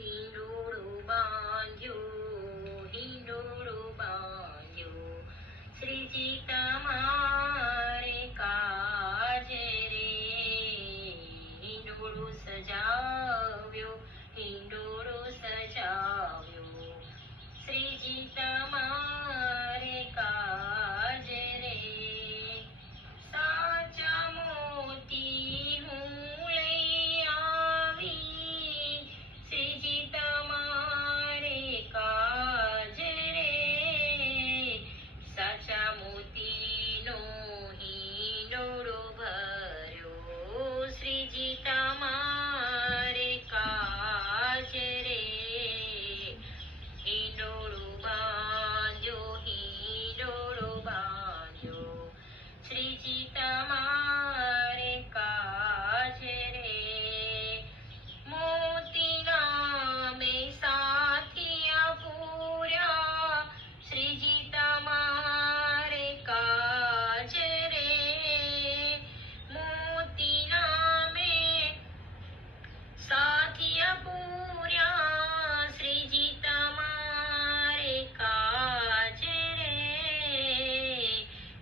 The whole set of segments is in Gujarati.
હિંડોળું બાંધ્યું, હિંડોળું બાંધ્યું, શ્રીજી તમારે કાજ રે. હિંડોળું સજાવ્યું, હિંડોળું સજાવ્યું, શ્રીજી તમારે કાજ રે. સાચા મોતી હું લઈ આવી, શ્રીજી તમારે કાજ રે. સાચા મોતીનો હિંડોળો ભર્યો, શ્રીજી તમારે કાજ રે. હિંડોળું બાંધ્યો, હિંડોળો બાંધ્યો, શ્રીજી તમારે કાજ રે. મોતીના મેં સાથિયા પૂર્યા, શ્રીજી તમારે કાજ રે. મોતીના મેં સાથિયા પૂર્યા, શ્રીજી તમારે કાજ રે.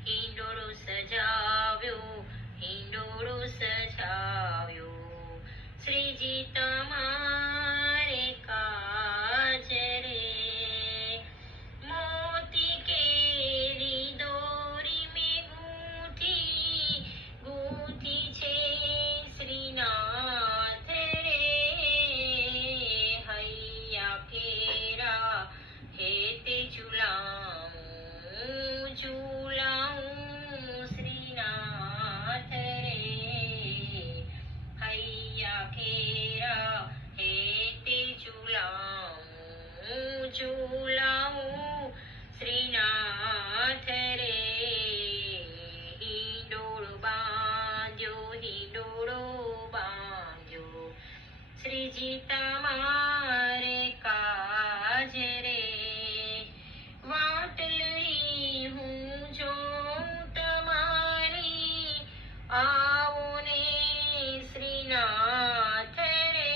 હિંડોળો સજાવ્યો, હિંડોળો સજાવ્યો, શ્રીજી તમારે કાજ રે. મોતી કેરી દોરી મેં ગૂંથી છે શ્રીનાથ રે. હૈયા ફેરા હેતે ઝુલાવું, ઝુલાવું શ્રીનાથ રે. હૈયા ફેરા હેતે ઝુલાવું, ઝુલાવું શ્રીનાથ રે. હિંડોળો બાંધ્યો, હિંડોળો બાંધ્યો, શ્રીજી તમારે કાજ રે. વાટલડી હું જોઉં તમારી, આવો ને શ્રીનાથ રે.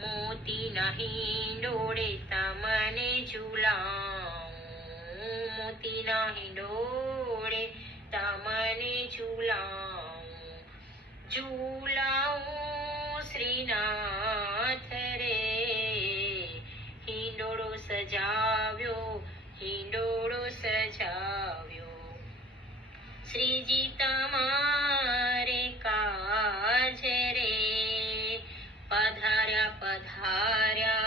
મોતીના હિંડોળે તમને ઝુલાવું, મોતીના હિંડોળે તમને ઝુલાવું, ઝુલાવું શ્રીનાથ રે. હિંડોળો સજાવ્યો, હિંડોળો સજાવ્યો, શ્રીજી તમારે કાજ રે. પધાર્યા પધાર્યા